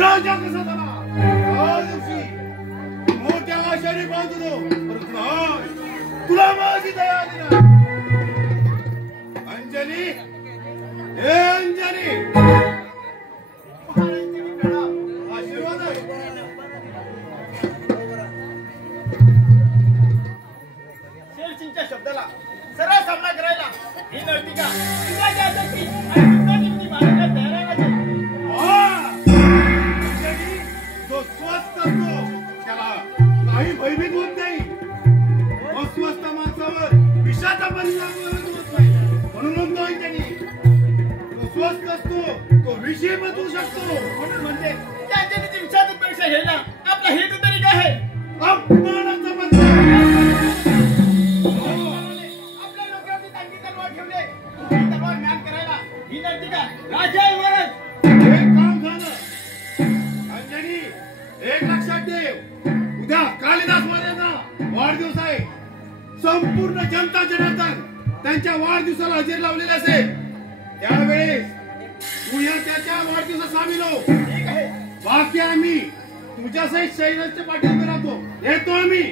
राजा कसा झाला मोठ्या आशाने बांधतो तुला माझी दया आली ना अंजली हे अंजली आशीर्वाद शेरसिंगच्या शब्दाला सरळ सामना करायला ही नर्तिका जो स्वस्थ असतो त्याला काही भयभीत होत नाही अस्वस्थ माणसावर विषाचा परिणाम होत नाही म्हणून म्हणतो अंजली जो स्वस्थ असतो तो विषय बदलू शकतो म्हणून म्हणते त्या अंजलीची विषातून परीक्षा घ्यायला आपला हेतू तरी काय आहे अपमानाचा राजा महाराज एक काम झालं अंजनी एक लक्षात ठेव उद्या कालिदास महाराजांचा वाढदिवस आहे संपूर्ण जनता जनार्दन त्यांच्या वाढदिवसाला हजेरी लावलेली असेल त्यावेळेस तू या त्याच्या वाढदिवसात सामील हो ठीक आहे बाकी आम्ही तुझ्या सहित शैलाच्या पाठीवर राहतो येतो आम्ही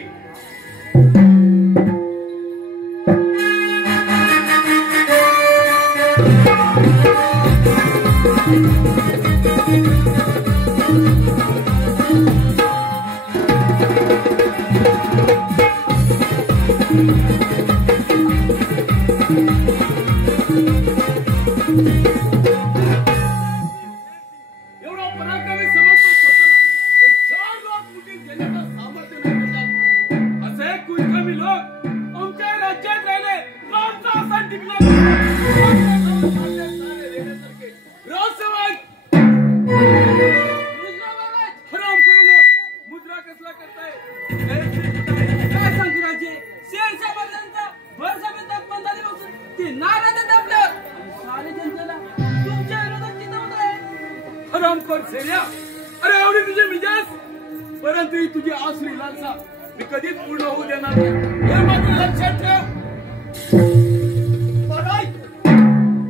एवढा पराक्रमी समजतो स्वतःला पण 4 लाख मुठी देण्याचं सामर्थ्य नाही मिळतात असे कुलकर्मी लोक आमच्या राज्यात राहिले रामचा असा टिकला हराम करून मुद्रा कसला करताय काय सांगू राजे शेरच्या बदलांचा भर सभेत अपमान झाल्यापासून ते नाराज आपल्या सारे जनतेला तुमच्या विरोधात चितवत आहे हरामखोर शेर्या अरे एवढी तुझी मिजाज परंतु ही तुझी आसरी लालसा मी कधीच पूर्ण होऊ देणार नाही हे मात्र लक्षात ठेव महाराज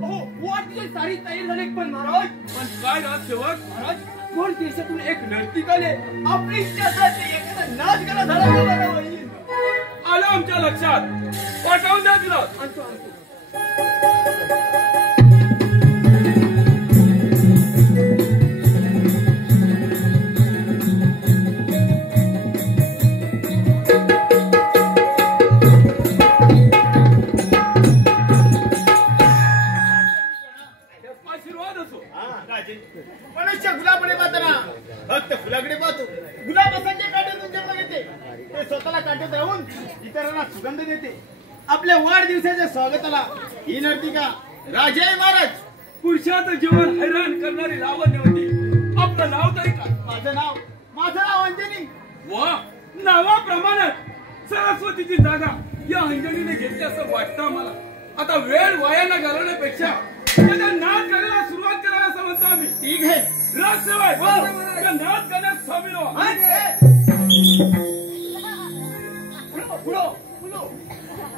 हो वाटली सारी तयारी झाली पण महाराज पण काय राज सेवक महाराज कोण देशातून एक नर्तिकाने आपली इच्छासाठी एखादा नाच करा झाला आलं आमच्या लक्षात पाठवून द्या तिला आणतो आशीर्वाद असो राजे मनुष्य गुलाबकडे पाहताना फक्त फुलाकडे पाहतो गुलाब असंख्य काट्यातून जन्म घेते ते स्वतःला काट्यात राहून इतरांना सुगंध देते आपल्या वाढदिवसाच्या स्वागताला ही नर्तिका राजा महाराज पुरुषाचं जीवन हैराण करणारी लावण्यवती आपलं नाव तरी काय माझं नाव अंजनी वा नावाप्रमाणे सरस्वतीची जागा या अंजनीने घेतली असं वाटतं मला आता वेळ वायाला घालवण्यापेक्षा त्याचा नाच करायला सुरुवात करायला असं म्हणतो आम्ही ठीक आहे राजसेवक नाच करण्यास सामील व्हा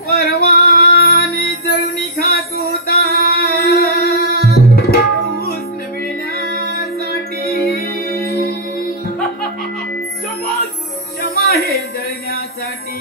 परवानी जळूनी खातो मिळण्यासाठी क्षमा हे जळण्यासाठी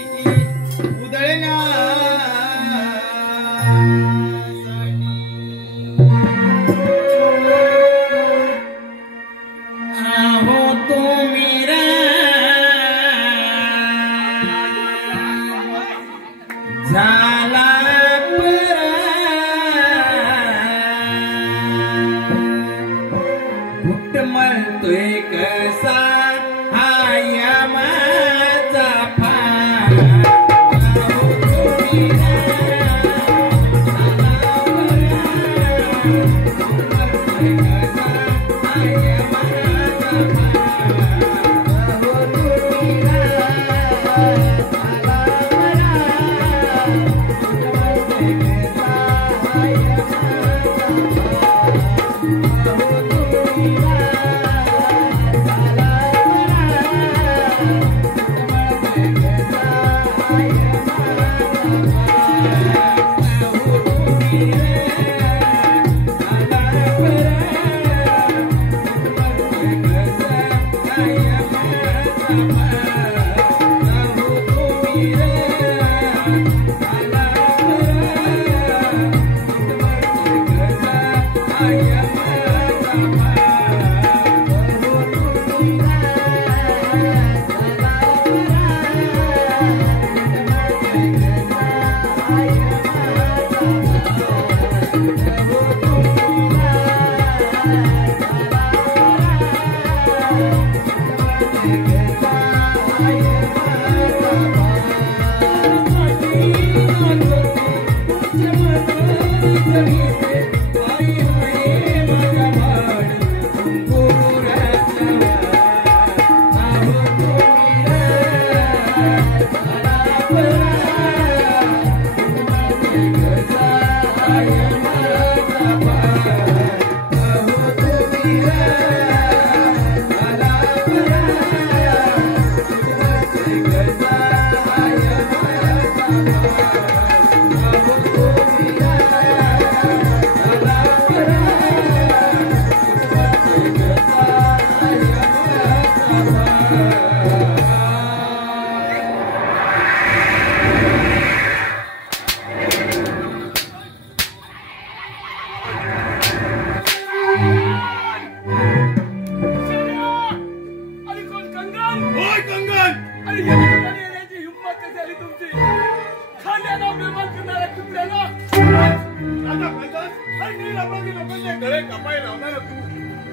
आणि नीलपराधी लोकांचे गळे कापाय लावणार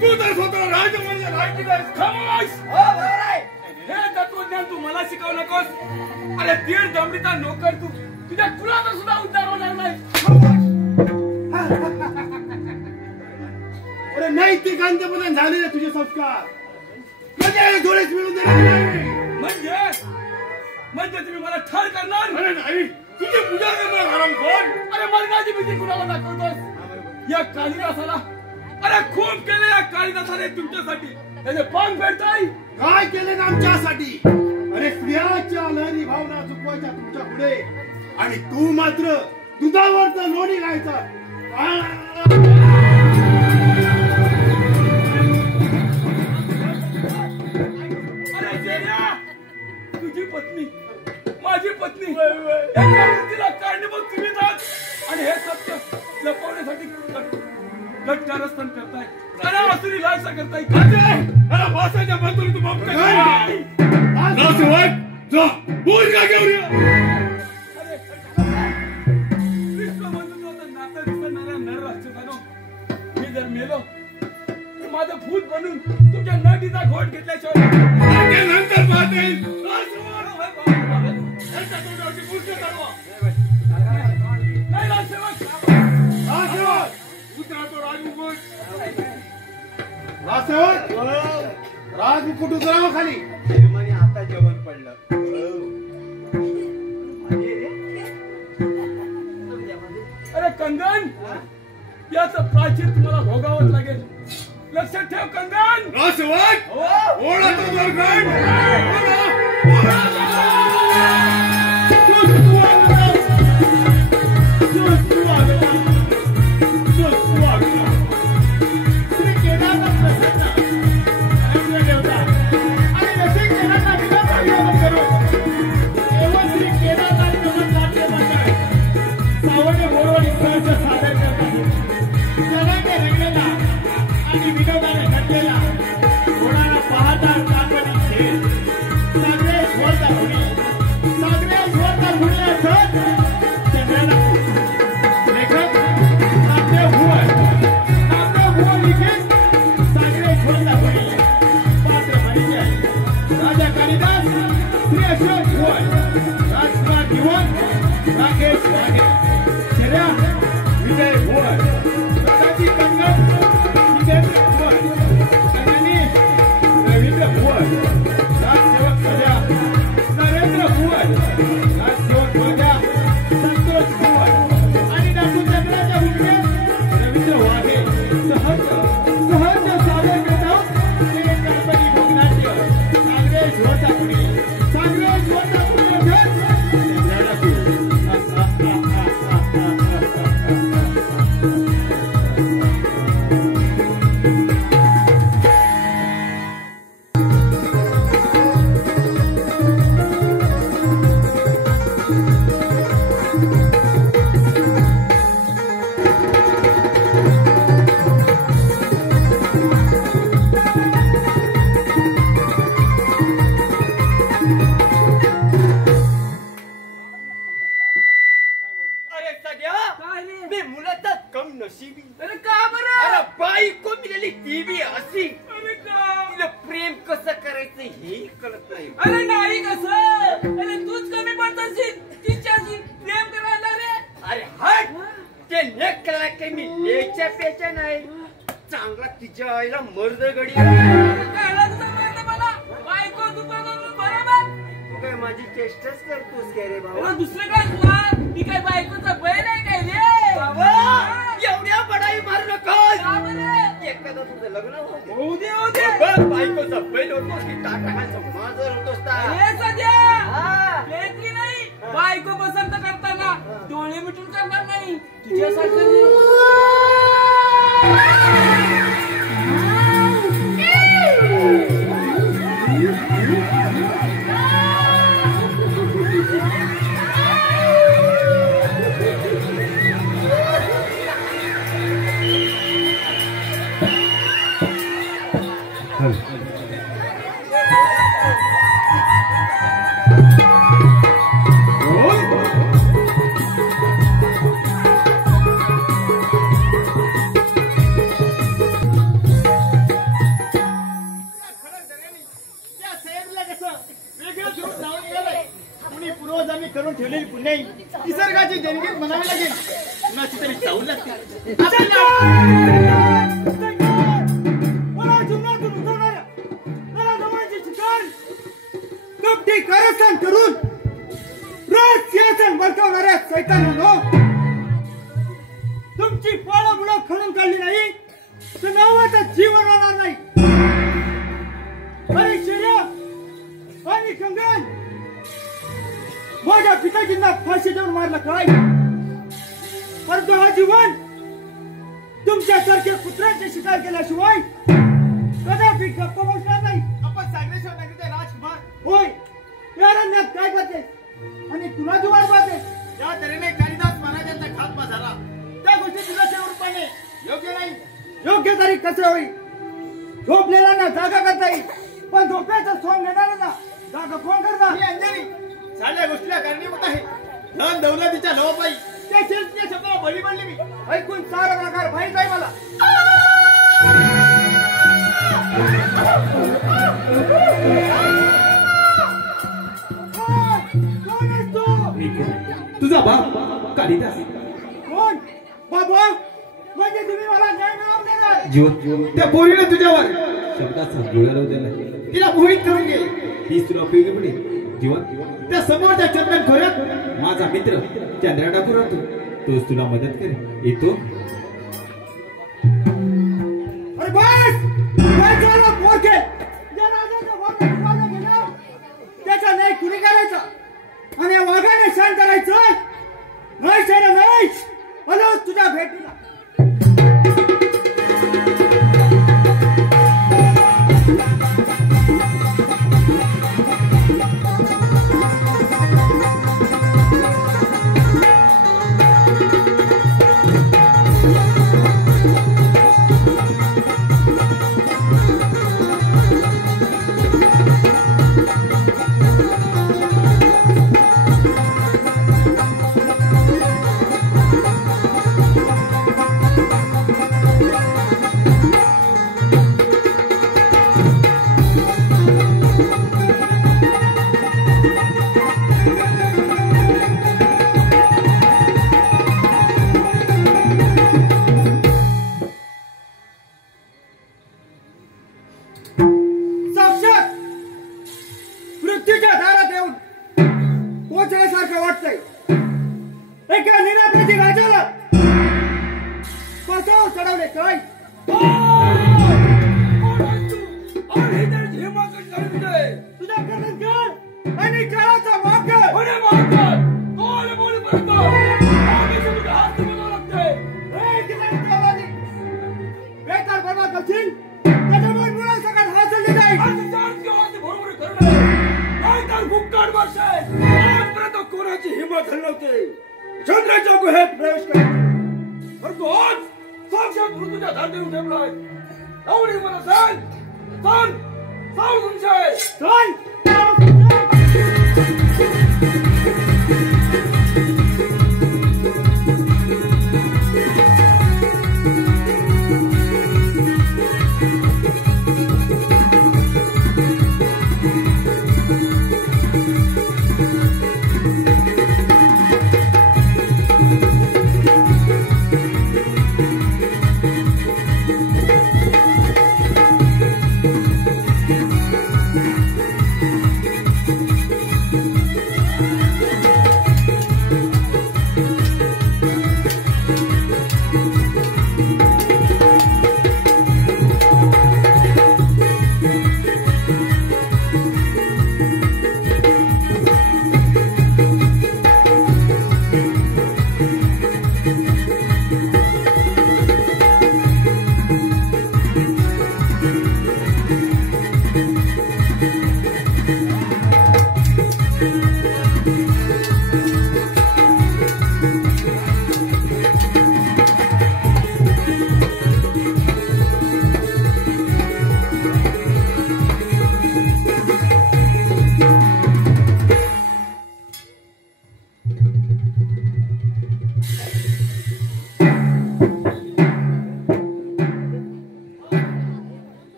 तू तर स्वतः राज म्हणजे राज खामोश. हे तत्वज्ञान तू मला शिकवू नकोस. अरे दीड दमडीचा नोकर तू, तुझ्या कुणाचा सुद्धा उद्धार होणार नाही. अरे नैतिकांतपणे झालेले तुझे संस्कार म्हणजे थोडेच मिळून देणार नाही. म्हणजे तुम्ही मला ठार करणार? अरे नाही, तुझी पूजा करणार हराम कोण? अरे मरणाची भीती कुणाला दाखवतोस? या कालिदासाला, अरे खूप केले या कालिदासाने तुमच्यासाठी. त्याचे पान फेडताय. काय केले ना आमच्यासाठी? अरे स्त्रियाच्या लहरी भावना चुकवायच्या तुमच्या पुढे आणि तू मात्र दुधावरचं लोणी गायचा. अरे जेऱ्या, तुझी पत्नी माझी पत्नी एका वृत्तीला कारणीभूत तुम्हीच आहात आणि हे सत्य लपवण्यासाठी लटकारस्थान करताय. अनावसरी लालसा करताय. अरे भाषाच्या बाजूला तू बाप काय जा बोल का घेऊन ये. विश्व बंधूंचं नातं विसरणाऱ्या नर राक्षसानो, मी जर मेलो तर माझं भूत बनून तुमच्या नदीचा घोट घेतल्याशिवाय नंतर पाहते. नाही राजसेवक, राजमुकुट उतरावं खाली. आता जेवण पडलं. अरे कंगन, याचं प्राचित तुम्हाला भोगावंच लागेल. लक्षात ठेव कंगन. राजसेवक ओळा तो दरगड. बायको पसंत करताना डोळे मिटून करणार नाही तुझ्यासारखं. तरी म्हणावे लागेल, कुणाची तरी चावल लागते. मला जीवनातून उठवणाऱ्या मला जवळची ठिकाण कपटी कारस्थान करून रोज सिंहासन बळकावणाऱ्या सैतानांनो, तुमची पाळं मुळं खणून काढली नाही तर नावाचं जीवन राहणार नाही. आणि शिर्या आणि कंगन माझ्या पिताजींना फाशी देऊन मारलं काय, परंतु हा जीवन तुमच्यासारख्या कुत्र्यांची शिकार केल्याशिवाय कदापि गप्प बसणार नाही. आपण सागरेश्वर नगरीचे राजकुमार होय, या रण्यात काय करते आणि तुला जुवार पाहते. या तऱ्हेने कालिदास महाराजांचा खात्मा झाला, त्या गोष्टी तुला शेवटपणे योग्य नाही. योग्य तरी कसं होईल? झोपलेला ना जागा करता येईल, पण झोपेचं सोंग घेणार ना जागा कोण करणार? ही अंजनी साऱ्या गोष्टीला कारणीभूत आहे. धन दौलतीच्या लोभापायी त्या शिल्पीच्या शब्दाला बळी पडली मी. ऐकून सारा प्रकार माहीत आहे मला. कोण आहेस तू? तुझा बाप कालिदास. कोण बाबा? म्हणजे तुम्ही मला न्याय मिळवून देणार? जीवन त्या पोरीने तुझ्यावर शब्दाचा गोळा लावला, तिला मोहित करून गेली. हीच तुला उपयोगी पडेल. जीवन त्या समोरच्या चंदन खोऱ्यात माझा मित्र चंद्रा डाकू राहतो, तोच तुला मदत करेल. येतो. अरे बस काय झालं पोरके? ज्या राजाचा वाघ वाजा गेला त्याचा न्याय कुणी करायचा आणि या वाघाने शांत करायचं? नाही शान नाही. आलो तुझ्या भेटीला. चंद्राच्या गुहेत प्रवेश करायचा, परंतु आज साक्षात मृत्यूच्या धारदेऊन ठेवलाय. एवढी मला सांग सांग सांग तुमचे सांग.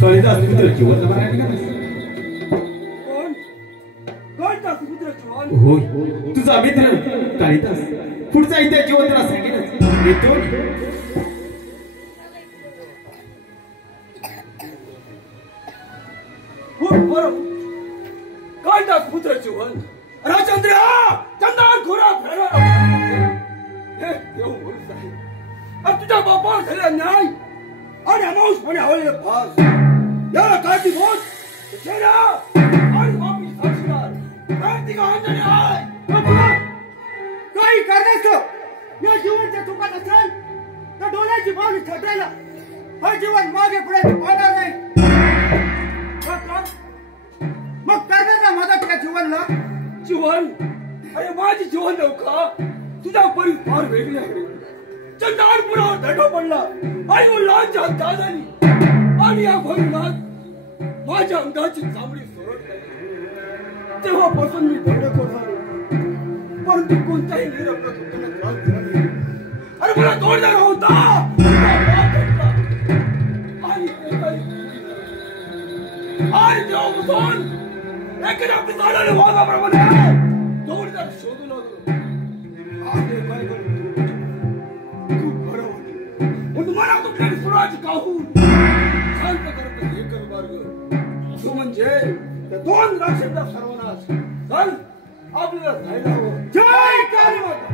कालिदास मित्र जीवन तुझा मित्र कालिदास पुढचा इतिहास जीवन तुला सांगेनच. येतो. कालिदास पुत्र जीवन राजचंद्र चंदन खुरा फेरा हे देव बोलत आहे. अब तुझ्या बापावर झालेला न्याय आणि अमावस्याने हवलेलं फास याला काळजी बोल चेहरा आणि बापी साक्षीदार कार्तिक अंजनी आहे. काही करण्याचं या जीवनाच्या चुकात असेल तर डोळ्याची बाजू छटायला हा जीवन मागे पुढे पाहणार नाही. मग करणार ना मदत त्या जीवनला. जीवन अरे माझी जीवन नौका तुझ्या परी फार वेगळी आहे. चंदारपुरावर धडा पडला आणि मुलांच्या हातात झाली आणि या भरुणात माझ्या अंगाची चामडी सोडत नाही. तेव्हापासून मी धडकोर झालो परंतु कोणत्याही निरपराध होताना त्रास दिला नाही. अरे मला तोडणार होता आणि तेव्हापासून एखाद्या पिताळाने वाघाप्रमाणे जोडीदार शोधू लागलो. आहे काय करू खूप बरं होतं पण तुम्हाला कुठल्याही सुराची काहून शांत करत हे कर मार्ग तो म्हणजे त्या दोन राक्षसांचा सर्वनाश. चल आपल्याला जायला हवं. जय काली माता.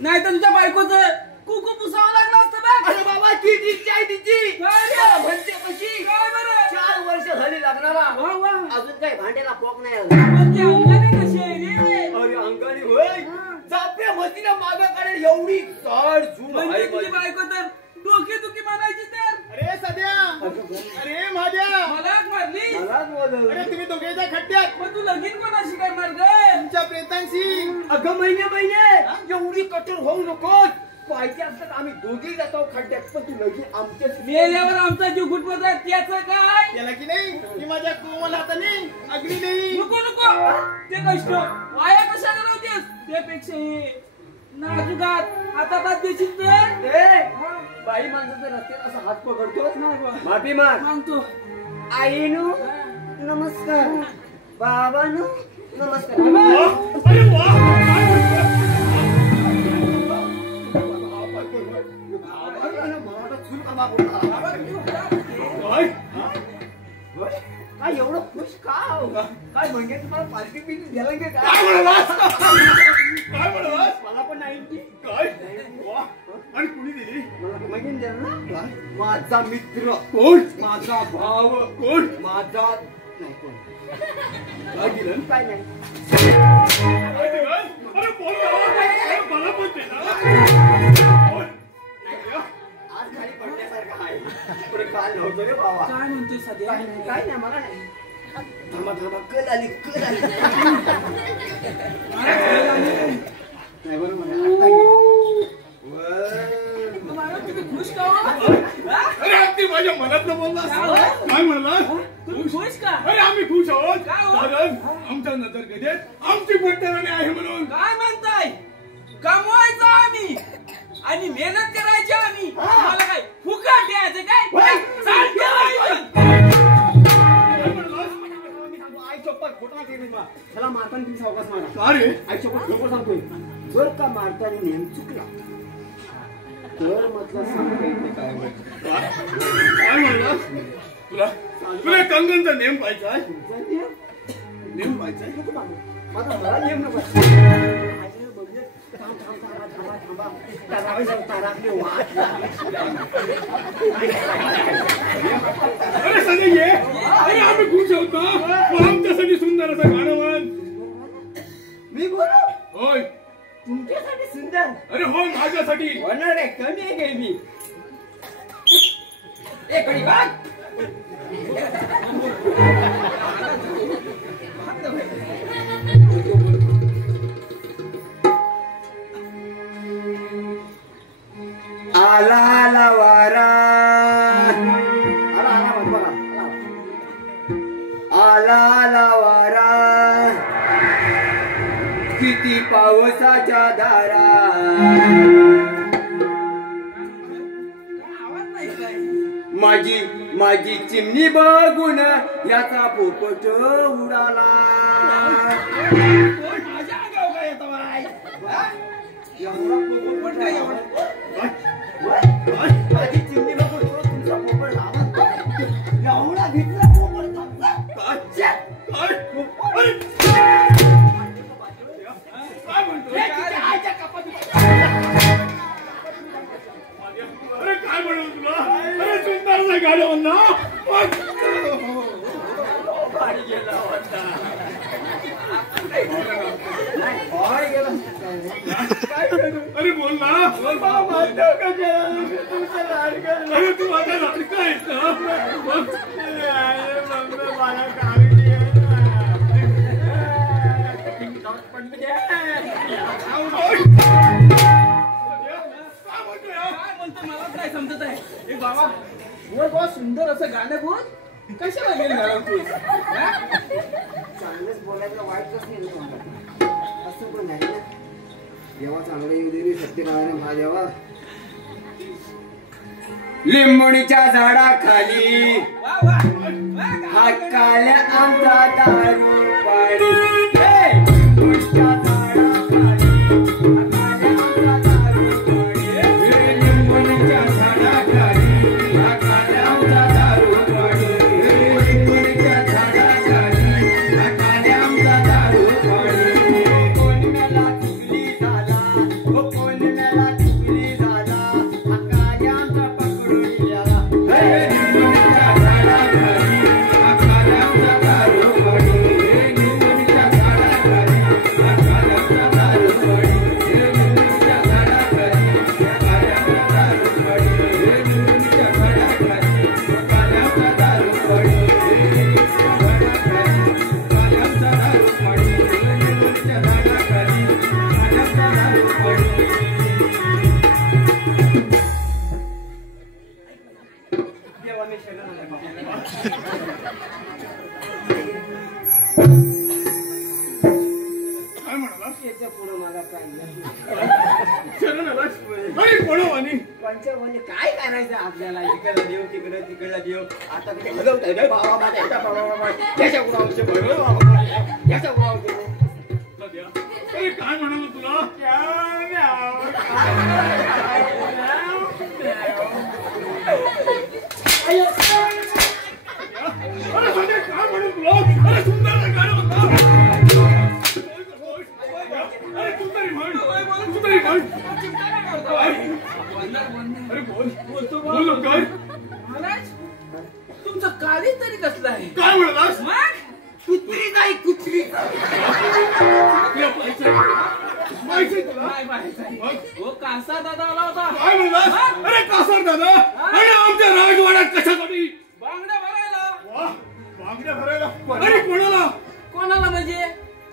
नाही तर तुझ्या बायकोचं कुकू पुसावं लागलं असतं बघ. अरे बाबा ती इच्छा आहे तिची म्हणते कशी 4 वर्ष झाली लागणारा अजून काही भांड्याला पोक नाही आला. अरे अंगाने होय जापे मतीला मागं काढेल एवढी चढ झूम आहे तुझी बायको तर डोके दुखी म्हणायची तर. अरे सध्या अरे माझ्या मलाच मारली. अरे तुम्ही दोघेच्या खड्ड्यात मग तू लगीन कोणाशी करणार ग? तुमच्या प्रेतांशी. अगं महिने एवढी कठोर होऊ नकोस. पाहिजे असतात आम्ही दोघेही जातो खड्ड्यात पण तू लगीन आमच्याच मेल्यावर आमचा जीव गुटमत आहे त्याचं काय? त्याला की नाही की माझ्या कोमल हाताने अग्नी नाही. नको नको ते कष्ट वाया कशाला नव्हतेस. त्यापेक्षा हे नाजुकात हातात देशील तर बाई माणसाचं रस्त्यात असा हात पकडतो. माफी मागतो. आईनो नमस्कार. बाबानो नमस्कार. अरे वा काय एवढं खुश का काय म्हणजे तुम्हाला पार्टी पिटी द्यायला काय काय म्हणलास? मला पण नाही की काय आणि कुणी दिली? मला मागीन द्या ना. माझा मित्र कोण? माझा भाव कोण? माझा नाही कोण काय दिलं? काय नाही. काय दिलं? अरे बोल ना. मला पण दे ना. आज खाली पडण्यासारखं आहे पुढे काल नव्हतं रे बाबा. काय म्हणतोय सध्या? काय नाही मला नाही. धर्मा कल आली नाही बरं मला खुश का? अरे अगदी माझ्या मनात बोललास. काय म्हणला? तुम्ही खुश का? अरे आम्ही खुश आहोत का हो? कारण आमच्या नजरगेत आमची पट्टराणी आहे म्हणून. काय म्हणताय? कमवायचं आम्ही आणि मेहनत करायची आम्ही. मला काय फुकट द्यायचं काय? आई चप्पल खोटा केली मला मारताना तुम्ही सावकाश मारा. अरे आई चप्पल खबर सांगतोय जर का मारताना नेम चुकला तर म्हटलं सांगता येते काय काय म्हणलास? तुला तुला कंगनचा नेम पाहिजे आहे? नेम पाहिजे आहे? माझा मला नेम नको. अरे सगळे ये, अरे आम्ही खुश होतो. आमच्यासाठी सुंदर असं गाणं म्हण. मी बोलू होय. तुमच्यासाठी सुंदर. अरे हो, माझ्यासाठी होणार आहे. कमी आहे काय मी एक बाग आला आला वारा आला आला वारा किती पावसाच्या धारा माझी माझी चिमणी बघून याचा पोपट उडाला माझी चिमणी बघून तुमचा पोपट एवढा घेतला पोपट अरे काय म्हणू तुला. अरे सुंदर असं गाणं म्हण ना. अरे बोल ना. अरे तू माझा लाडका आहेस ना. मला काय समजत आहे. एक बाबा बोल बहुत सुंदर असं गाणं बोल. कशाला गेली घालवतोस. चांगलंच बोलायला वाईटच नाही असं पण नाही ना. देवा चांगलं येऊ दे सत्यनारायण महादेवा. लिंबुणीच्या झाडाखाली हा काल्या आमचा दारू पाणी. लिंबुणीच्या झाडाखाली हा काल्या आमचा दारू पाणी. लिंबुणीच्या झाडाखाली हा काल्या आमचा दारू पाणी. लिंबुणीच्या झाडाखाली हा काल्या आमचा दारू पाणी. कोण मेला चुकली झाला कोण मेला चुकली झाला हा काल्या आमचा पकडून गेला. लिंबुणीच्या झाडाखाली हा काल्या आमचा दारू पाणी. लिंबुणीच्या झाडाखाली हा काल्या आमचा दारू पाणी. लिंबुणीच्या झाडाखाली हा काल्या आमचा दारू पाणी. लिंबुणीच्या झाडाखाली हा काल्या आमचा दारू पाणी. लिंबुणीच्या झाडाखाली काल्या आमचा दारू पाणी. लिंबुणीच्या झाडाखाली काल्या आमचा दारू पाणी. देवाने शरण आला बाबा. काय म्हणाला. याच्या पुढं मला काय नाही. शरण आलास. अरे कोणवानी. पंचवने काय करायचं आपल्याला. इकडे देव तिकडे तिकडे देव. आता कुठे बघवतोय रे बाबा माझा याचा बाबा याच्या गुणावरचे बरोबर बाबा याच्या गुणावरचे. अरे काय म्हणाला तुला. अरे संजय काय म्हणू तुला. अरे सुंदर असं गाणं म्हणतो. अरे तू तरी म्हण. तू तरी म्हण. अरे बोल. बोल काय. महाराज तुमचं काळी तरी कसलं आहे. काय म्हणालास. मग कुत्री नाही कुत्री. माहिती तुला. काय माहिती आहे. हो कासा दादा आला होता. काय म्हणालास. अरे कासार दादा. अरे आमच्या राजवाड्यात कशासाठी. बांगड्या भरायला. वा, बांगड्या भरायला. अरे कोणाला. कोणाला म्हणजे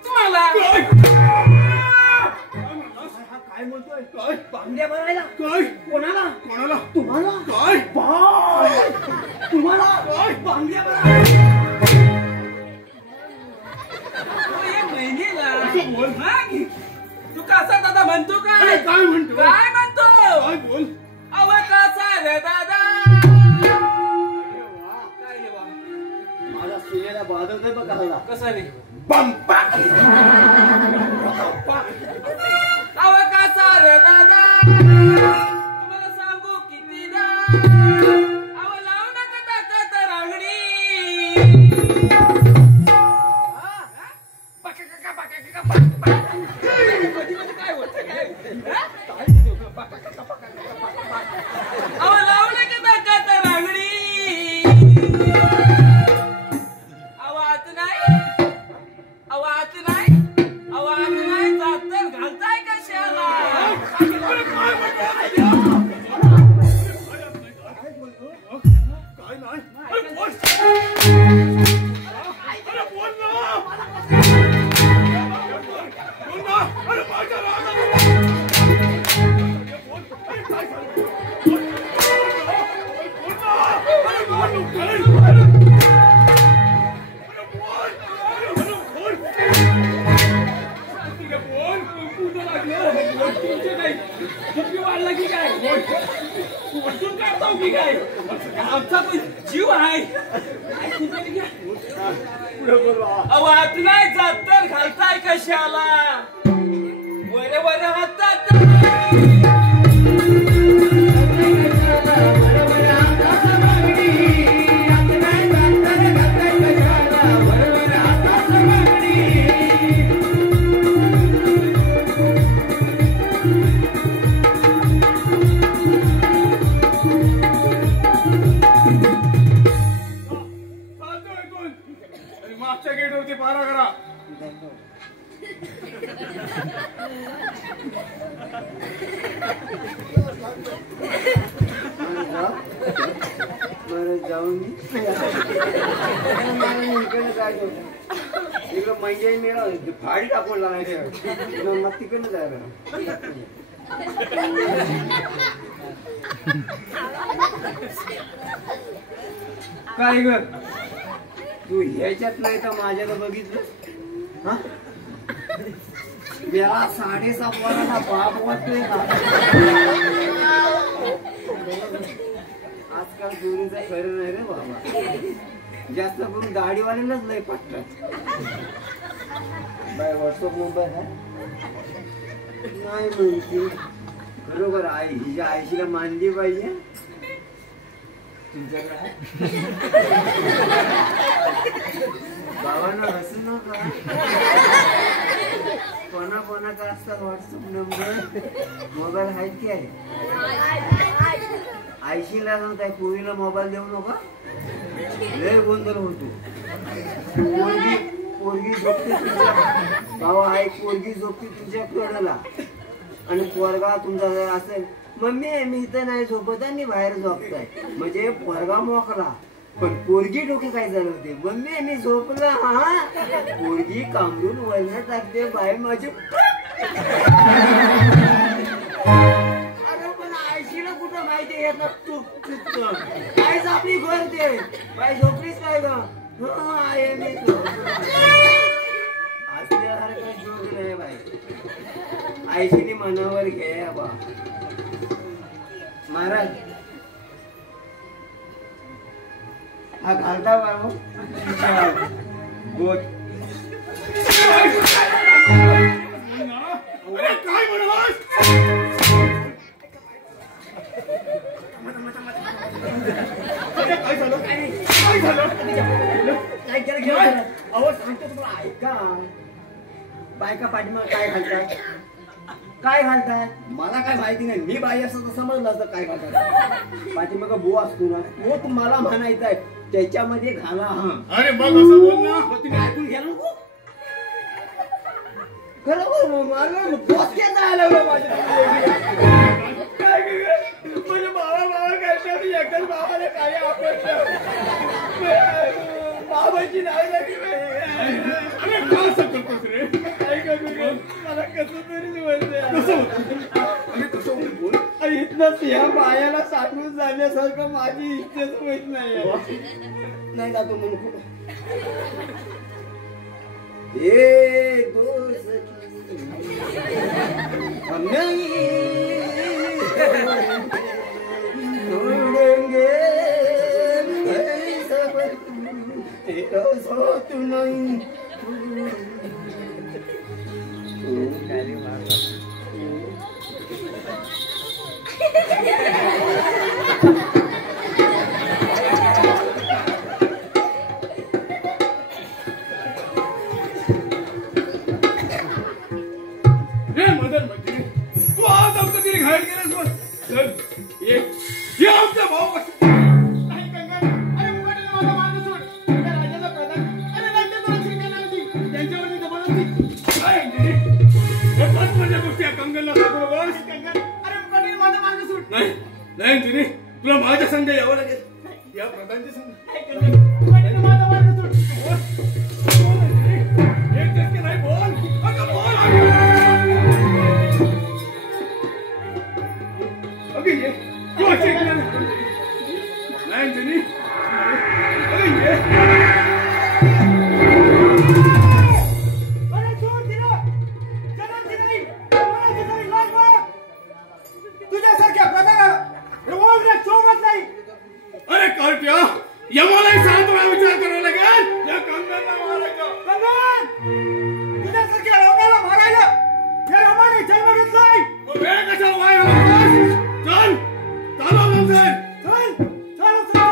तुम्हाला. काय काय म्हणतोय. काय बांगड्या भरायला. काय कोणाला. कोणाला. तुम्हाला. काय बाय तुम्हाला. काय बांगड्या भरायला. हो, एक महिनेला. असं बोल. मग तू कासा दादा म्हणतो अरे काय. काय म्हणतो. काय म्हणतो. काय बोल. अव कासा रे दादा. काय रे वा. माझा सुनेला बाजवतोय बघ हल्ला. कसा रे. पंपा. अव कासा रे दादा. तुम्हाला सांगू कितीदा. अव लावू नका ताकद रांगडी. कधी कधी काय होतं काय. किती वाढला की काय वरतून काढतो की काय आमचा पण जीव आहे आवाज नाही जात तर घालताय कशाला वर वर हातात मागच्या गेटवरती पारा करा जाऊन इकडे जायचं इकडं म्हणजे मिळा फाडी टाकून लागायचं मग तिकडनं जायला काय ग तू ह्याच्यात नाही तर माझ्याला बघितलं हा मला 7:30 वाजता बाप वाटतोय का आजकाल चोरीचा खरं नाही रे बाबा जास्त करून दाढीवाल्यालाच नाही पटतात बाय व्हॉट्सअप नंबर आहे नाही म्हणते बरोबर आई हिच्या आईशीला मानली पाहिजे बाबांना हसू नका कोणाका असतात व्हॉट्सअप नंबर मोबाईल आहे की आहे आईशीला सांगताय पोरीला मोबाईल देऊ नका लय गोंधळ होतो पोरगी झोपते तुझ्या बाबा आहे पोरगी झोपते तुझ्या कडेला आणि पोरगा तुमचा जर असेल मम्मी मी इथं नाही झोपत आणि बाहेर झोपताय म्हणजे पोरगा मोकला पण पोरगी डोके काय झालं होते मम्मी मी झोपला हा पोरगी कांबरून वळण टाकते बाई माझी अरे पण आयशीला कुठं माहिती येतात तू कायच आपली घर ते बाई झोपलीच काय ग आहे मी असल्यासारखं झोप नाही बाई आयशीने मनावर घे बा महाराज हा घालता बाबू बोट काय म्हणालास काय झालं काय झालं काय केलं अहो सांगतो तुम्हाला ऐका बायका पाठीमाग काय घालतात मला काय माहिती नाही मी बाई असं तर समजलं असतं काय घालतात पाठीमाग बो असतो ना तो तुम्हाला म्हणायचा आहे त्याच्यामध्ये घाला हा अरे बघ असं बोल ना तुम्ही ऐकून घ्या नको खरं मला बोसक्यात जायला लागलं माझ्या म्हणजे बाबा करतात एकच बाबाला काय आपण बाबाची नाव लागली अरे का असं करतोस रे काय करू मला कसं तरी बोल इथनच या बायाला साठवून जाण्यासारखं माझी इच्छाच होत नाही जातो म्हणून नाही तुला माझ्या संघ यावं लागेल या प्रधानच्या संघ नाही बोल तुझ्यासारख्या रावणाला मारायला या रामाने जन्म घेतलाय. वेळ कशाला वाया घालवतोस? चल चालव लवकर. चल चल चल.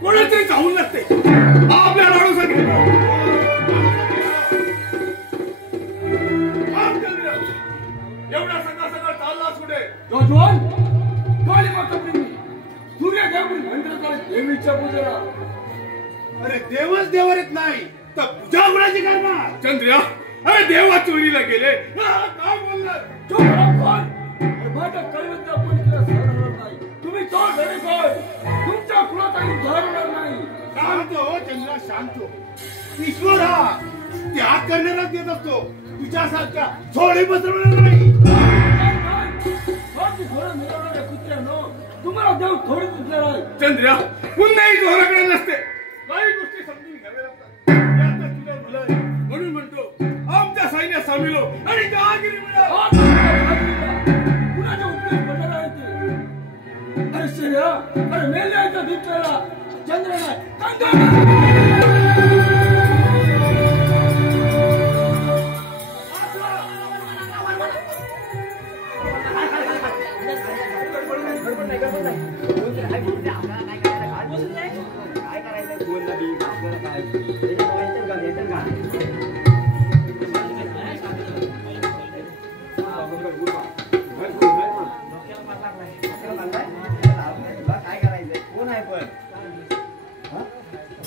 कोणाचे चाहून नसते आपल्या लाडूसाठी एवढा सकाळ सकाळ चालला सुडे जोजवान काली माता प्रेमी सूर्य देवळी मंदिरात देवीच्या पूजेला. अरे देवच देवरच नाही तर पूजा कुणाची करणार? चंद्रिया अरे देवा चोरीला गेले काय बोलणार? जो भगवान माझ्या कळवत्या पूजेला सरणार नाही. तुम्ही तो घरी काय तुमच्या कुळातही धरणार नाही. शांत हो चंद्रा शांत हो. ईश्वर हा त्याग करणाराच देत असतो तुझ्यासारख्या झोळे बसवणार नाही. मिळवणाऱ्या कुत्र्यानो तुम्हाला देव थोडी दुसऱ्या आहे. चंद्रिया पुन्हाही जोराकडे नसते काही गोष्टी समजून घ्याव्या लागतात. तुझ्या मुलं आहे. म्हणून म्हणतो आमच्या सैन्यात सामील हो आणि जहागिरी मिळव. कुणाचा उपयोग पडणार आहे ते? अरे श्रेया अरे मेल्याच्या भित्रेला चंद्र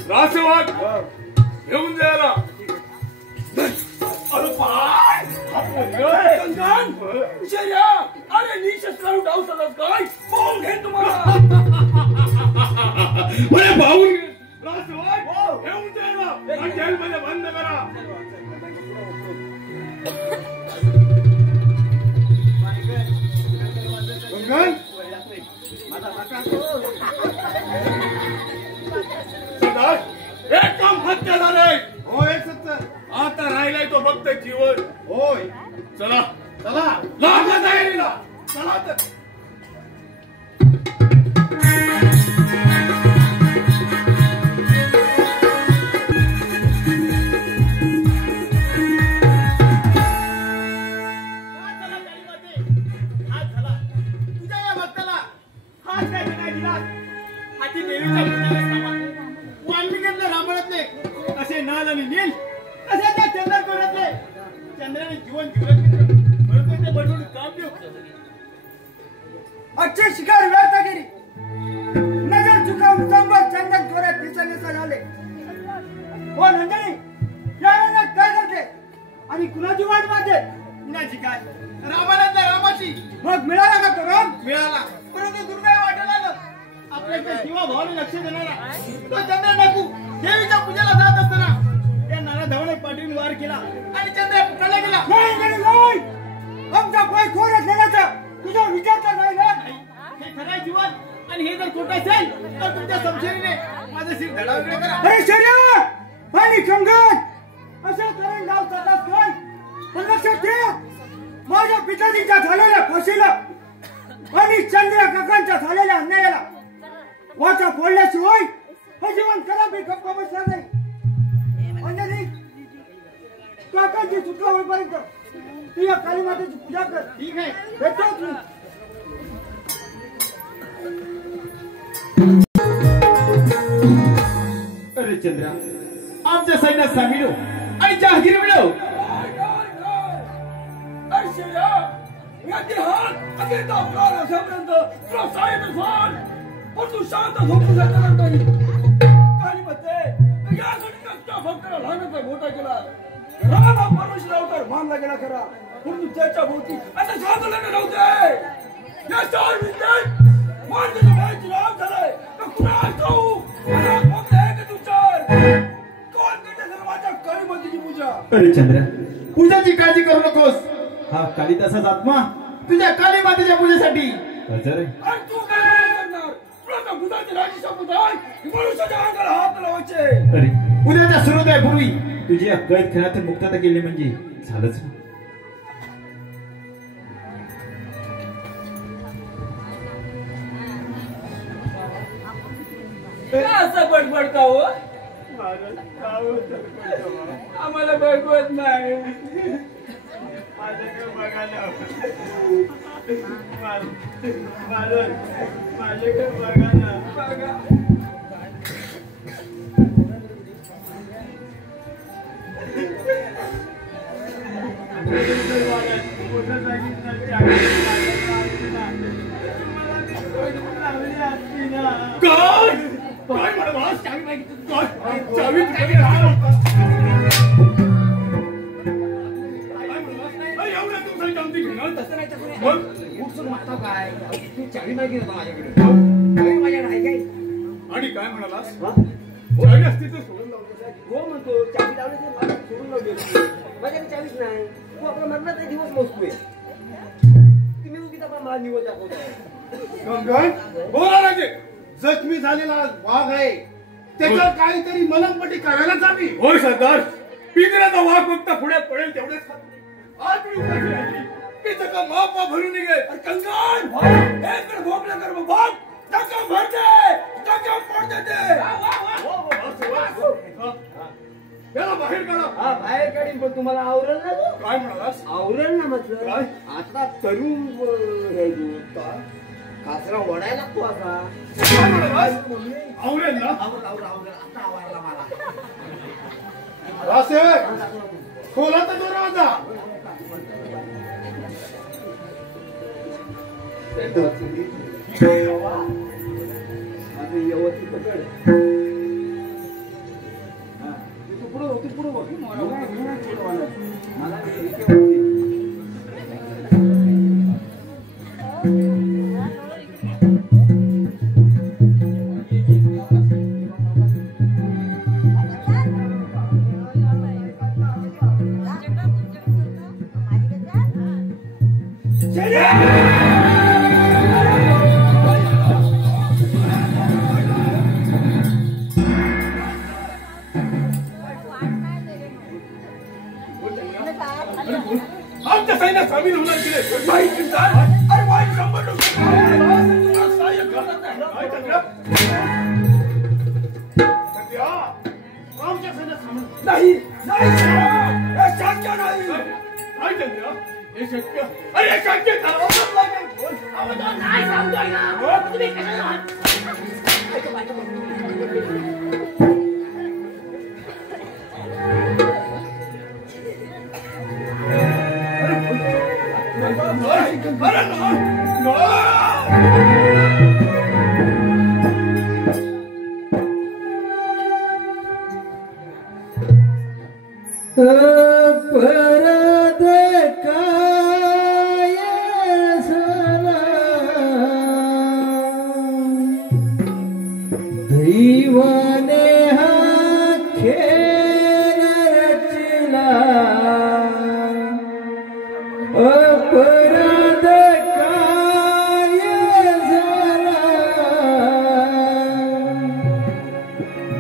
रासवाद घेऊन जायला. अरे पाय कंगन शर्या अरे निशस्त्र डाव सदस काय पाहून घे तुम्हाला. मला पाहून घे. रासवाद घेऊन जायला आणि जेलमध्ये बंद करा. कंगन एक काम हत्या झालंय. होय सत्तर आता राहिलाय तो फक्त जीवन. होय चला चला लागला तयारीला चला तर. चंद्राने जीवन जिवलं परंतु ते बडबड काम बी होतं. अच्छी शिकार व्यर्थ केली. नजर चुकावून संभर चंदन थोड्या दिसण्याचा झाले. हो नंदिनी या रंगात काय करते आणि कुणाची वाट पाहते? कुणाची काय रामानंद रामाची. मग मिळाला का तो राम? मिळाला परंतु दुर्दैव वाटायला आलं. आपल्याकडे जीवा भावाने लक्ष देणारा तो चंद्र टाकू देवीच्या पूजेला जात असताना त्या नाना धावणे पाठीने वार केला आणि चंद्र पुकारला गेला. नाही नाही नाही आमचा पाय थोड्याच नेण्याचा तुझा विचारचा नाही ना. हे खरं आहे जीवन आणि हे जर खोटं असेल तर तुमच्या समशेरीने माझं शिर धडावकडे करा. अरे शर्या आणि कंगन असे करून डाव चाललास काय? पण लक्षात ठेव माझ्या पिताजीच्या झालेल्या फाशीला आणि चंद्र काकांच्या झालेल्या अन्यायाला वाचा फोडल्याशिवाय हे जीवन कदापि गप्प बसणार नाही. अंजली काकांची सुटका होईपर्यंत तू या काली मातेची पूजा कर. ठीक आहे भेटतो तू. अरे चंद्रा आमच्या सैन्यात सामील हो आणि जहागीर मिळव. पण तू शांत झोपू शकणार नाही. काही म्हणते यासाठी कष्ट भक्ताला लहानाचा मोठा केला. राम हा परमेश्वर अवतार मानला गेला खरा परंतु त्याच्या भोवती आता साधलेले नव्हते. या चार विद्येत माणसाच्या बाळाची राम झालाय तर कुणास ठाऊ मला फक्त एकच विचार कोण करते सर्वांच्या काळीमातीची पूजा. अरे चंद्रा पूजाची काळजी करू नकोस. हा कालिदासाचा आत्मा तुझ्या काली मातेच्या पूजेसाठी हजर आहे. आणि तू काय करणार? तुला तर बुधाची राजी शपथ आहे की मनुष्याच्या अंगाला हात लावायचे. अरे उद्याच्या सूर्योदयापूर्वी तुझी या कैद खेळातून मुक्तता केली म्हणजे झालंच. असं बडबडता हो आम्हाला बघवत नाही. माझ्याकडे बघायला माझ्याकडे बघायला बघा काय म्हणा चावी मागितली चावी आणि काय म्हणालास चावी असती तर सोडून लावतो. हो म्हणतो चावी लावली तर मला सोडून लावली. माझ्याकडे चावीच नाही. तू आपला मरणाचा दिवस मोजतोय. तुम्ही उगीच आपला मला निवड दाखवतो. बोला राजे जखमी झालेला वाघ आहे त्याच्यावर काहीतरी मलमपट्टी करायलाच हवी. होय सरदार पिंजऱ्याचा वाघ फक्त पुढ्यात पडेल तेवढेच आज मी उपाशी राहिली. मी सगळं मापा भरून निघेल. कंगाल एक भोगला कर भाग टका भरते टका पडते. याला बाहेर काढा. हा बाहेर काढीन पण तुम्हाला आवरण ना तो. काय म्हणालास? आवरण ना म्हटलं. काय? आता तरुण हे कासरा ओढायला लागतो आता. काय म्हणालास? आवरेल ना? आवरण आवरण आवरण आता आवरायला मला. रासेवक खोला तर दरवाजा. आता यवती पकड. तू पुढं बघ. मला आमच्या सैन्यात सामील होणार गेले. माहिती काय? अरे वाईट 100 तुला सहाय्य करत नाही. काय चंद्रा? सध्या आमच्या सैन्यात सामील नाही नाही हे शक्य नाही. काय चंद्रा? हे शक्य अरे हे शक्य करावंच लागेल. नाही सांगतोय ना तुम्ही कशाला अरे नो परद काय झाला दैवाने हा खेळ रचला अपराध काय झाला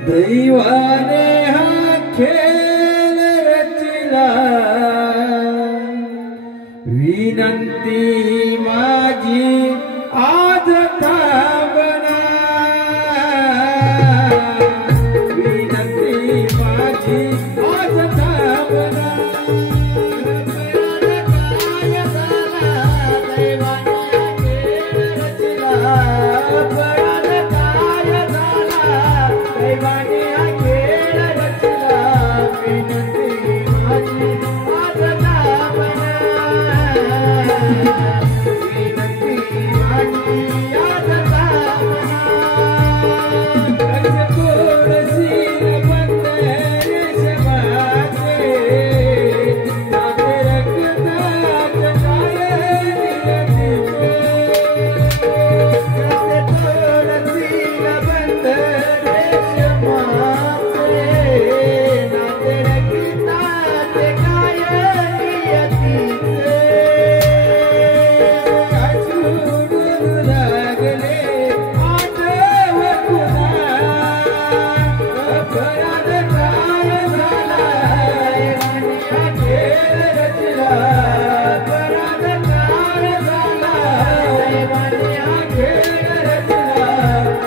दैवाने हा खेळ रचला विनंती माझी आज थांबना विनंती माझी आज थांबना अपराध काय झाला दैवाने हा खेळ रचला विनंती माझी आज थांबना विनंती माझी आज थांबना कैसे थोडीशी बंद रेशमाचे नाते रखतात काय नियतीचे कैसे थोडीशी बंद रेशमाचे नाते रखतात काय नियतीचे अजून लागले आठव पुन्हा अपराध काय झाला दैवाने हा खेळ रचला अपराध काय झाला दैवाने हा खेळ रचला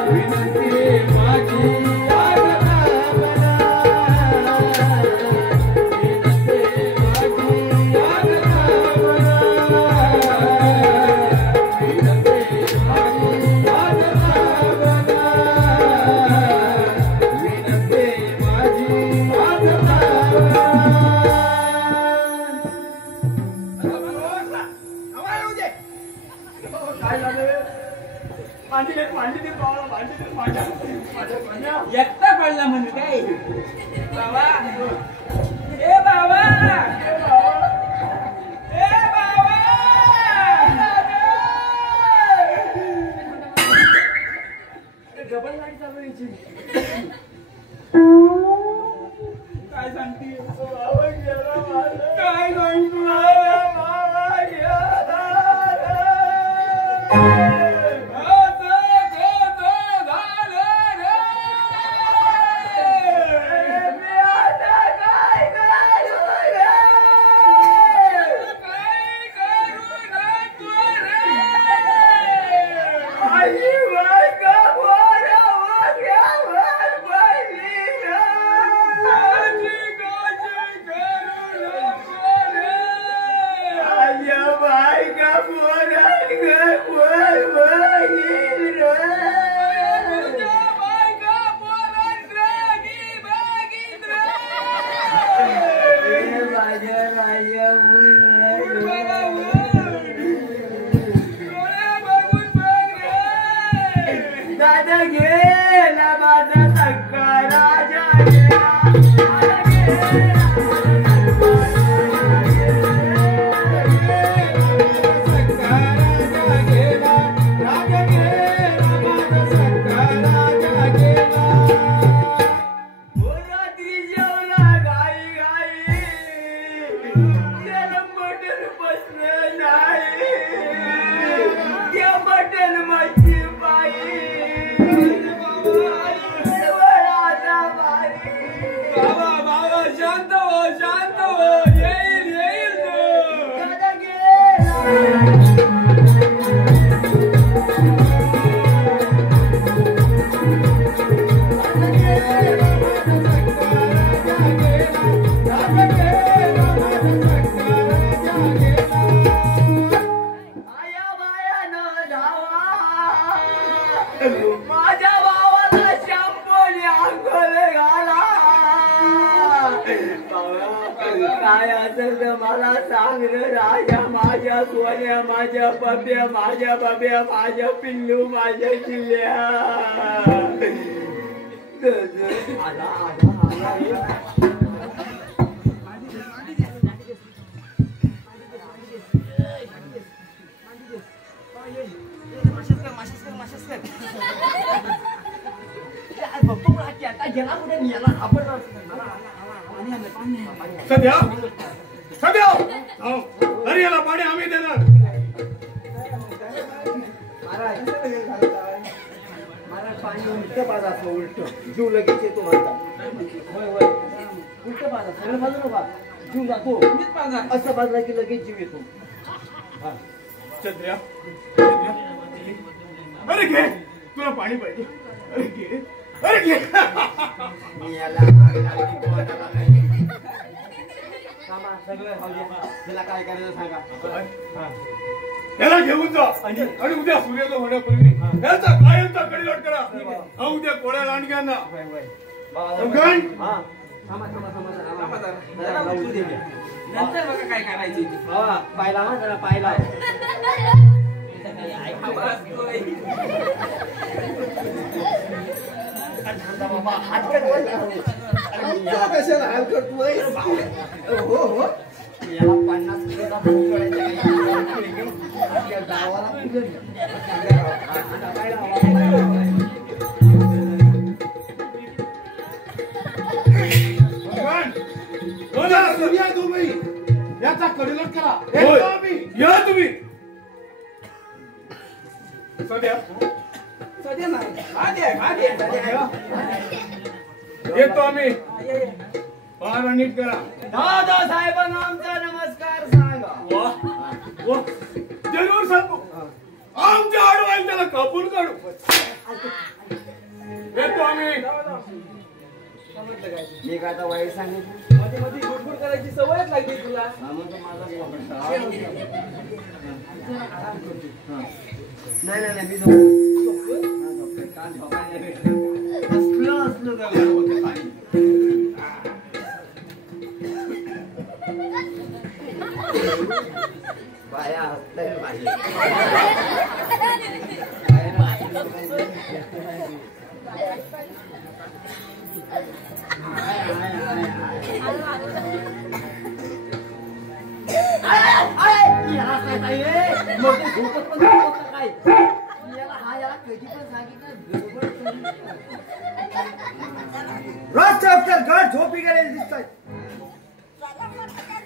विनंती माझी आज थांबना विनंती माझी आज थांबना विनंती माझी आज थांबना विनंती माझी आज थांबना काय झालं मांडी दे बाबा मांडी दे माझ्या एकटा पडला म्हणजे काय बाबा ए बाबा ए बाबा डबल गाडी चालवायची काय सांगते बाबा गेला माझा काय सांगतो बाबा गेला दादा गेला माझा सक्का राजा रात्री जेवला गाई गाई त्याला मोटर बस सांग रे राजा माझ्या सोन्या माझ्या बाब्या माझ्या बाब्या माझ्या पिल्लू माझ्या किल्ल्या आला आला आला सध्या सध्या अरे याला पाणी आम्ही देणार. महाराज पाणी उलट बाज असं उलट जीव लगेच येतो म्हणतात. होय होय उलट बाज सगळं बाजू नका जीव जातो असं बाजला की लगेच जीव येतो. चंद्र्या अरे घे तुला पाणी पाहिजे. अरे घे अरे घे. सगळं काय करायचं सांगा. याला घेऊन जा आणि उद्या सूर्योदय होण्यापूर्वी याचा कायमचा कडिलोट करा. उद्या कोळ्या लांडग्यांना नंतर बघा काय करायचं. पायला ना त्याला पायला कशाला हाल करतोय. हो हो याला 50 किलोचा भूक गावाला तुम्ही याचा कडिलोट करा. या तुम्ही सध्या सध्या नाही येतो आम्ही. पार नीट करा. दादा साहेबांना आमचा नमस्कार सांगा. जरूर सांगू. आमच्या आडवायला त्याला कापून काढू. येतो आम्ही. मी काय आता वाईट सांगितलं. मध्ये मध्ये गुडगुड करायची सवयच लागली तुला. नाही नाही नाही मी असलं असलं झालं होतं पाणी. बाया हसताय माझी. राष्ट्र गड झोपी गेलेले दिसतात.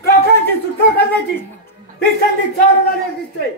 काकांची सुटका करण्याची दिसती चालू झालेली दिसते.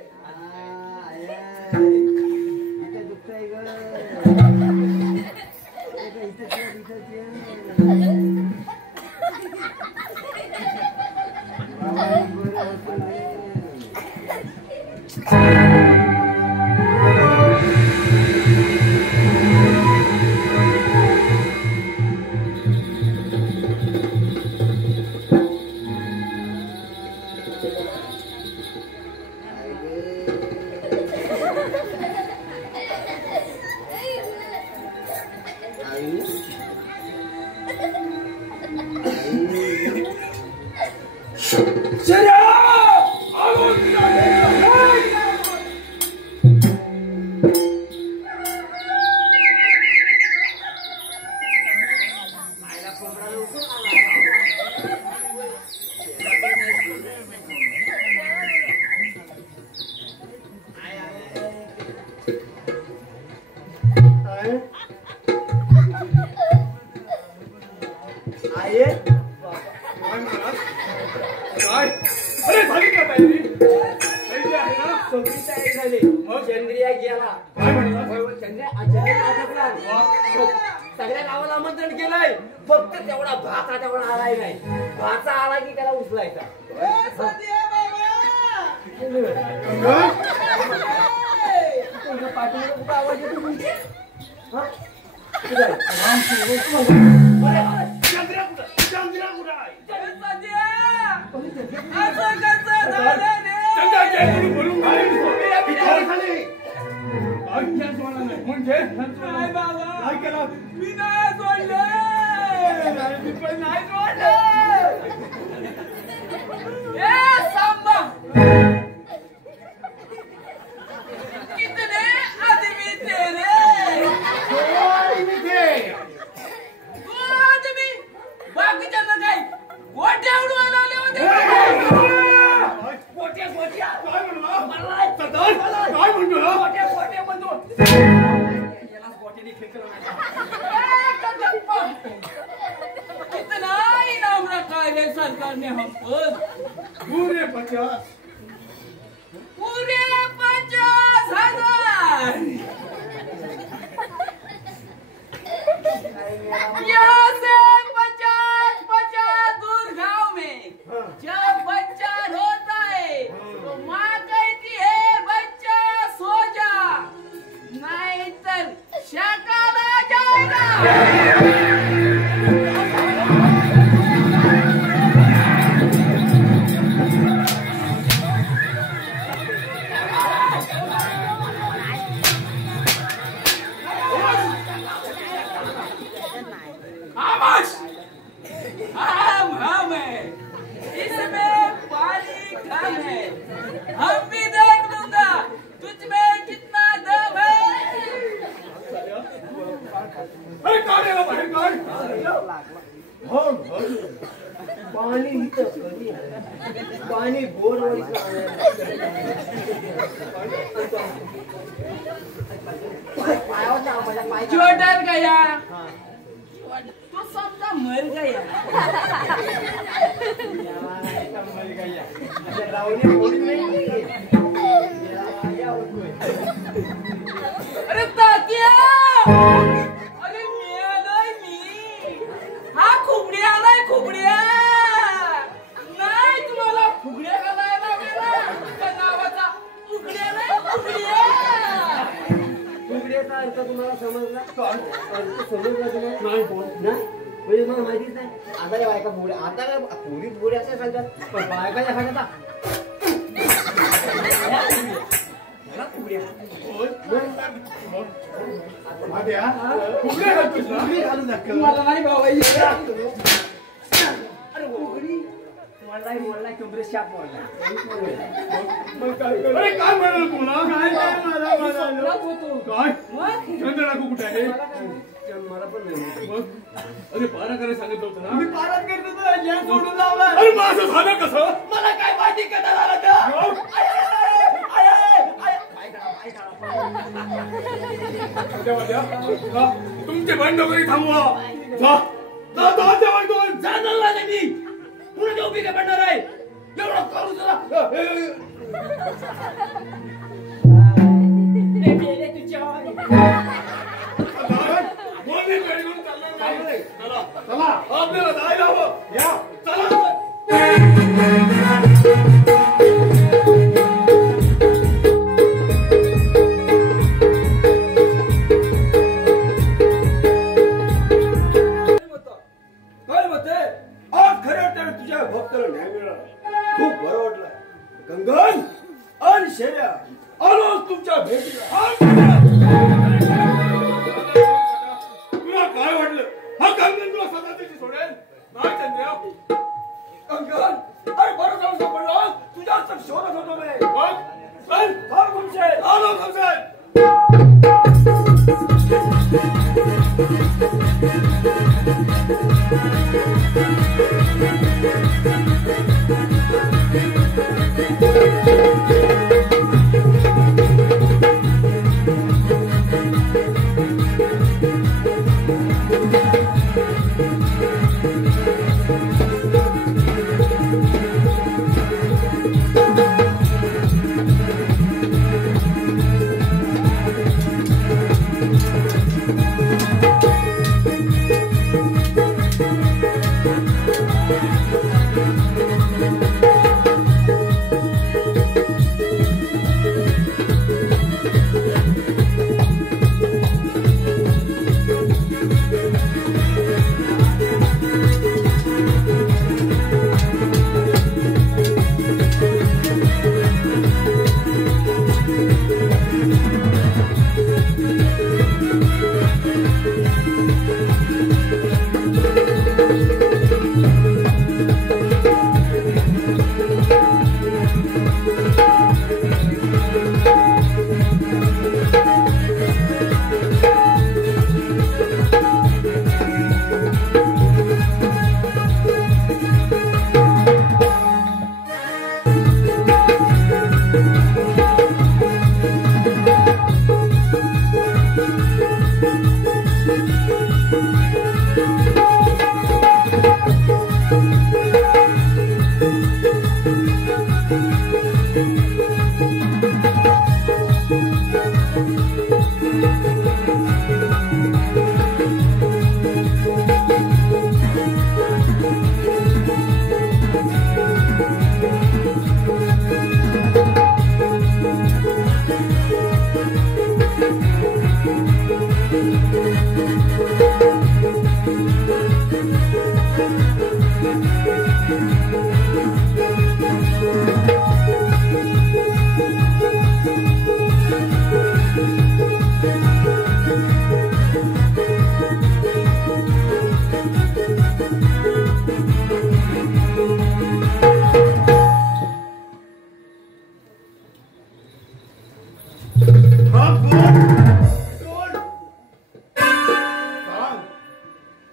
चंद्रिया गेला. सगळ्या गावाला आमंत्रण केलंय. फक्त तेवढा भाचा तेवढा आलाय नाही. भाचा आला की त्याला उचलायचा. पाठीवर कुठं आवाज येतो तुमचे. सांभाळ पुरे 50. पुरे 50,000. यहाँ से 50 दूर गांव में जब बच्चा रोता है तो माँ कहती है बच्चा सो जा, नहीं तो शकाल आ जाएगा. हम है, इसमें पानी कम है, हम भी देख लूंगा तुझ में कितना दम है. पाणी इथं पाणी बोरवर छोटा गया तो सबका मर गया. अरे तात्या, अरे मेलाय मी. हा खुबड्या आलाय खुबड्या. नाही तुम्हाला फुगड्या घालायला लागला त्या नावाचा फुगड्या नाही फुगड्या. फुगड्याचा अर्थ तुम्हाला समजला? अर्थ समजला तुम्हाला? नाही म्हणजे मला माहितीच नाही. आता काय बायका फुगड्या, आता काय पोरी फुगड्या अशा सांगतात, पण बायकाच्या सांगता फुगड्या. मला नाही भाऊ. अरे फुगडी मोडलाय कमरे शाप मोडलाय. अरे काय म्हणाल तुला? काय होतो काय चंद्राकू कुठे आहे? मला पण नाही. अरे पारा करायला सांगितलं होतं ना. मी पारात करत होतो, या सोडून लावला. अरे मग असं झालं कसं? मला काय माहिती कसा झाला तर? तुमचे बंड वगैरे थांबवा. जाणार नाही मी. पुढे जाऊ मी काय पडणार आहे? एवढं करू तुला. चला आपल्याला जायला हवं. या चला. काय म्हणते? आज खऱ्या अर्थाने तुझ्या भक्ताला न्याय मिळाला. खूप बरं वाटलं. गंगन आणि शेऱ्या आलोच तुमच्या भेटीला. तुला काय वाटलं? हा कंगन तुला सदा त्याची सोडेल? नाही चंद्र. गंगन अरे बरं जाऊन सापडलं. तुझ्याच तर शोधत होतो मी. मग चल. थांब तुमचे. आलो खमसेन.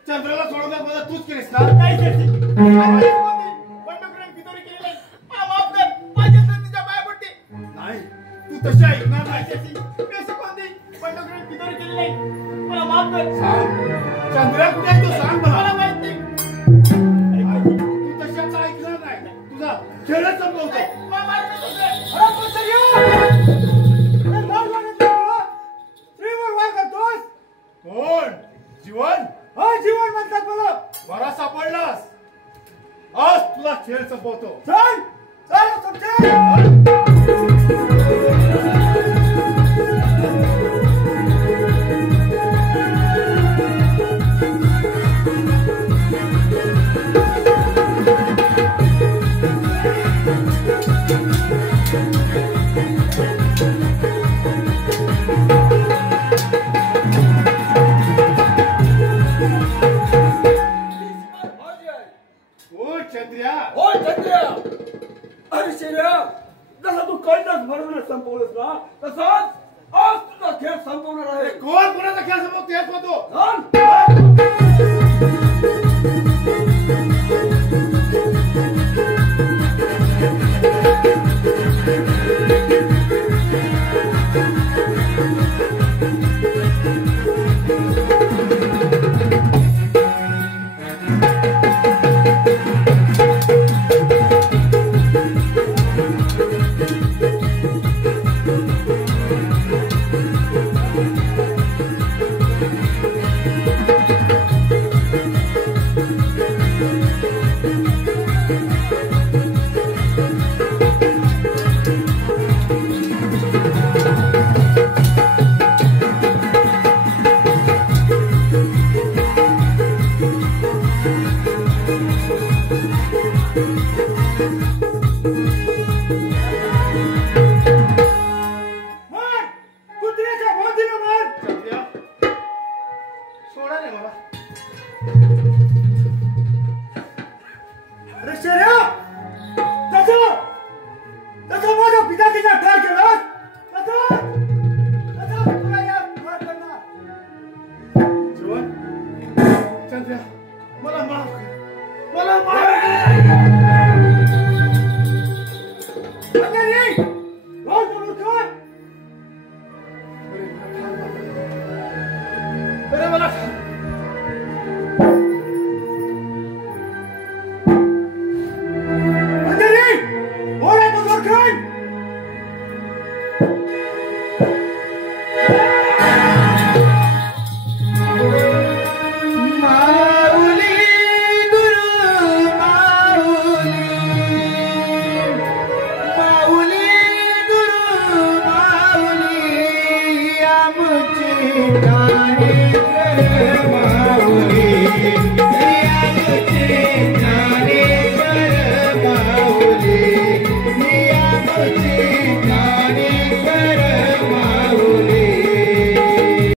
चंद्राला सोडवण्यात मला तूच केलीस का? नाही शेती. आम्हाला कोणी बंडखोरांनी पितोरी केली नाही. मला माफ कर. माझ्या संधीच्या पाया पडते. नाही, तू तशी ऐकणार नाही नाही. शेती. मी असं कोणती बंडखोरांनी पितोरी केली नाही. मला माफ कर. सांग, चंद्रा कुठे आहे तो सांग मला. मला माहित नाही. तू तशाचं ऐकणार नाही. तुझा खेळच संपवतो. मला माफ कर तुझे. अरे पंचर्या! अरे लाल वाटत तुला? श्रीवर वाय करतोस? कोण? जीवन? हा जीवन म्हणतात मला. बरा सापडलास. आज तुला खेळ संपवतो. चल चल समजे. कोण चंद्र्या? ओ चंद्रिया, अरे शेऱ्या, जसा तू कैलास भरून संपवलंस ना, तसाच आज तुझा खेळ संपवणार आहे. कोण कोणाचा खेळ संपवतो तेच होतो. सांग.